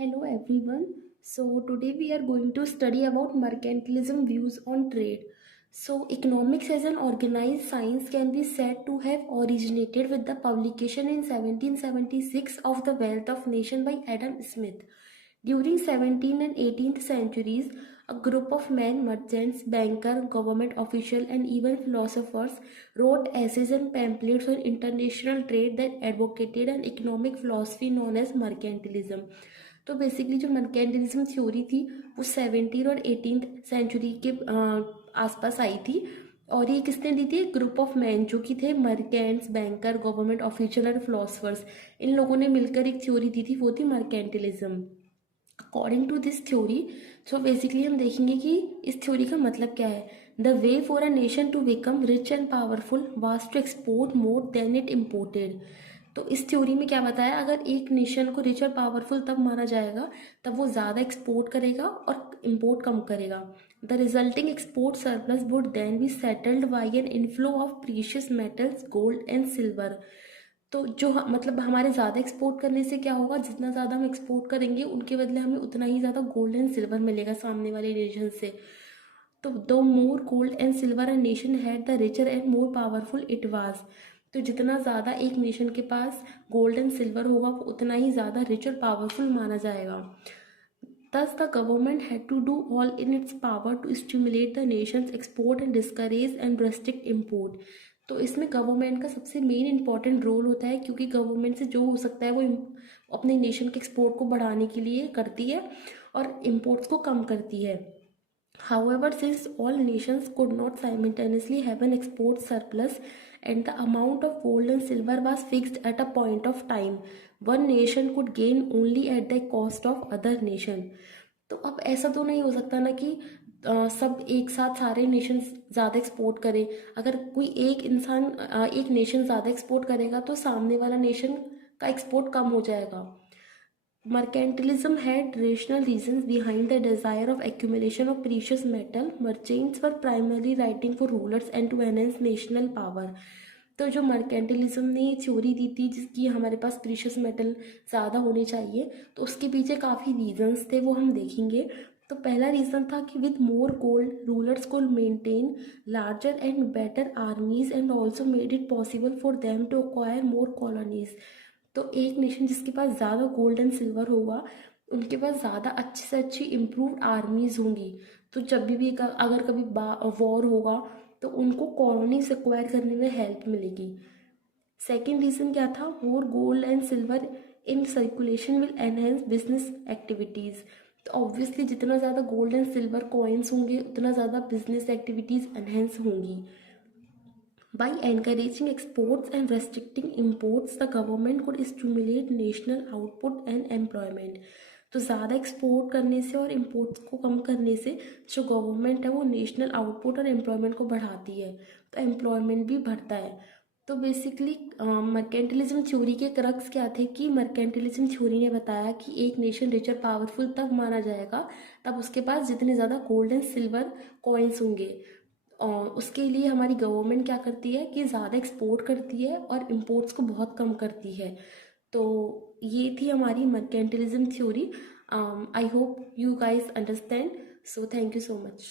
Hello everyone. So today we are going to study about mercantilism views on trade. So economics as an organized science can be said to have originated with the publication in 1776 of The Wealth of Nation by Adam Smith. During 17th and 18th centuries, a group of men, merchants, bankers, government officials, and even philosophers wrote essays and pamphlets on international trade that advocated an economic philosophy known as mercantilism. तो basically जो mercantilism theory थी वो 17 और 18th century के आसपास आई थी। और ये किसने दी थी? ग्रुप ऑफ मैन जो कि थे मर्केंट्स, बैंकर, गवर्नमेंट ऑफिशियल और फिलोसफर्स। इन लोगों ने मिलकर एक थ्योरी दी थी, वो थी mercantilism. According to this theory, so basically हम देखेंगे कि इस थ्योरी का मतलब क्या है। The way for a nation to become rich and powerful was to export more than it imported. तो इस थ्योरी में क्या बताया, अगर एक नेशन को रिच और पावरफुल तब माना जाएगा तब वो ज़्यादा एक्सपोर्ट करेगा और इम्पोर्ट कम करेगा। The resulting export surplus would then be settled by an inflow of precious metals, gold and silver. तो जो मतलब हमारे ज़्यादा एक्सपोर्ट करने से क्या होगा, जितना ज़्यादा हम एक्सपोर्ट करेंगे उनके बदले हमें उतना ही ज़्यादा गोल्ड एंड सिल्वर मिलेगा सामने वाले नेशन से। तो the more gold and silver and nation had the richer and more powerful it was. तो जितना ज़्यादा एक नेशन के पास गोल्ड एंड सिल्वर होगा वो उतना ही ज़्यादा रिच और पावरफुल माना जाएगा। Thus, the government had to do all in its power to stimulate the nation's export and discourage and restrict import. तो इसमें गवर्नमेंट का सबसे मेन इंपॉर्टेंट रोल होता है, क्योंकि गवर्नमेंट से जो हो सकता है वो अपने नेशन के एक्सपोर्ट को बढ़ाने के लिए करती है और इम्पोर्ट्स को कम करती है। However, since all nations could not simultaneously have an export surplus and the amount of gold and silver was fixed at a point of time, one nation could gain only at the cost of other nation. तो अब ऐसा तो नहीं हो सकता ना कि सब एक साथ सारे नेशन ज़्यादा एक्सपोर्ट करें। अगर कोई एक इंसान एक नेशन ज़्यादा एक्सपोर्ट करेगा तो सामने वाला नेशन का एक्सपोर्ट कम हो जाएगा। Mercantilism had rational reasons behind the desire of accumulation of precious metal. Merchants were primarily writing for rulers and to enhance national power. तो जो मर्केंटिलिज्म ने थ्योरी दी थी जिसकी हमारे पास प्रीशियस मेटल ज़्यादा होने चाहिए, तो उसके पीछे काफ़ी रीजंस थे, वो हम देखेंगे। तो पहला रीज़न था कि with more gold rulers could maintain larger and better armies and also made it possible for them to acquire more colonies. तो एक नेशन जिसके पास ज़्यादा गोल्ड एंड सिल्वर होगा उनके पास ज़्यादा अच्छी से अच्छी इम्प्रूव्ड आर्मीज होंगी। तो जब भी अगर कभी वॉर होगा तो उनको कॉलोनीज एक्वायर करने में हेल्प मिलेगी। सेकेंड रीज़न क्या था, more gold and silver in circulation will enhance business activities. तो ऑब्वियसली जितना ज़्यादा गोल्ड एंड सिल्वर कॉइन्स होंगे उतना ज़्यादा बिजनेस एक्टिविटीज़ एनहेंस होंगी। By encouraging exports and restricting imports, the government could stimulate national output and employment. तो ज़्यादा export करने से और इम्पोर्ट्स को कम करने से जो गवर्नमेंट है वो नेशनल आउटपुट और एम्प्लॉयमेंट को बढ़ाती है, तो एम्प्लॉयमेंट भी बढ़ता है। तो बेसिकली मर्केंटिलिज्म थ्योरी के क्रक्स क्या थे कि मर्केंटिलिज्म थ्योरी ने बताया कि एक नेशन रिच और पावरफुल तब माना जाएगा तब उसके पास जितने ज़्यादा गोल्ड एंड सिल्वर कॉइन्स होंगे। और उसके लिए हमारी गवर्नमेंट क्या करती है कि ज़्यादा एक्सपोर्ट करती है और इम्पोर्ट्स को बहुत कम करती है। तो ये थी हमारी mercantilism theory. I hope you guys understand. So thank you so much.